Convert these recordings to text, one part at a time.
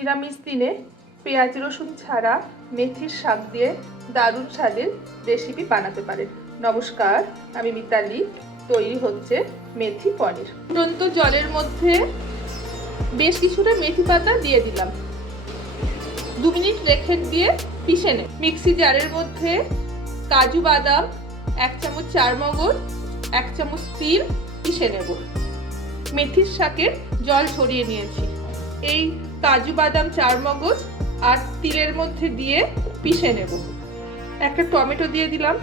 নিরামিষ দিনে পেঁয়াজ রসুন ছাড়া মেথির শাক দিয়ে দারুণ স্বাদের রেসিপি বানাতে পারেন। নমস্কার, আমি মিতালি। তৈরি হচ্ছে মেথি পনির। ফুটন্ত জলের মধ্যে বেশ কিছুটা মেথি পাতা দিয়ে দিলাম। 2 মিনিট রেখে দিয়ে পিষে নেব। মিক্সি জারের মধ্যে কাজু বাদাম, 1 চামচ চারমগজ, 1 চামচ তিল পিষে নেব। মেথির শাকের জল ছড়িয়ে নিয়েছি। এই কাজু বাদাম, চারমগজ আর তিলের মধ্যে দিয়ে পিষে নেব। একটা টমেটো দিয়ে দিলাম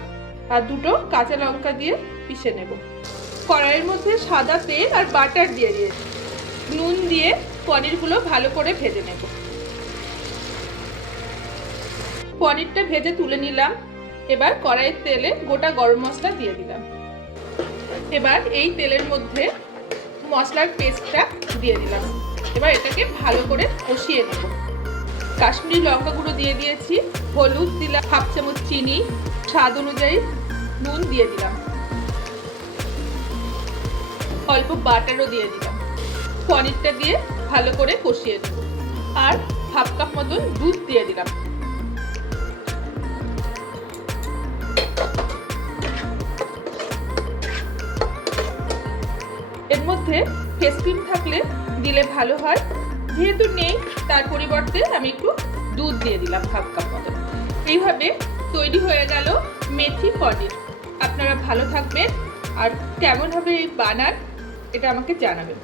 আর 2টো কাঁচা লঙ্কা দিয়ে পিষে নেব। কড়াইয়ের মধ্যে সাদা তেল আর বাটার দিয়ে দিয়েছি। নুন দিয়ে পনিরগুলো ভালো করে ভেজে নেব। পনিরটা ভেজে তুলে নিলাম। এবার কড়াইয়ের তেলে গোটা গরম মশলা দিয়ে দিলাম। এবার এই তেলের মধ্যে মশলার পেস্টটা দিয়ে দিলাম। এবার এটাকে ভালো করে কষিয়ে নেব। কাশ্মীরি লঙ্কা গুঁড়ো দিয়ে দিয়েছি, হলুদ দিলাম, 1/2 চামচ চিনি, স্বাদ অনুযায়ী নুন দিয়ে দিলাম, অল্প বাটারও দিয়ে দিলাম। পনিরটা দিয়ে ভালো করে কষিয়ে নেব আর 1/2 কাপ মতন দুধ দিয়ে দিলাম। এর মধ্যে ফ্রেশ ক্রিম থাকলে দিলে ভালো হয়, যেহেতু নেই তার পরিবর্তে আমি একটু দুধ দিয়ে দিলাম 1/2 কাপ মতো। এইভাবে তৈরি হয়ে গেল মেথি পনির। আপনারা ভালো থাকবেন আর কেমন হবে এই বানান এটা আমাকে জানাবেন।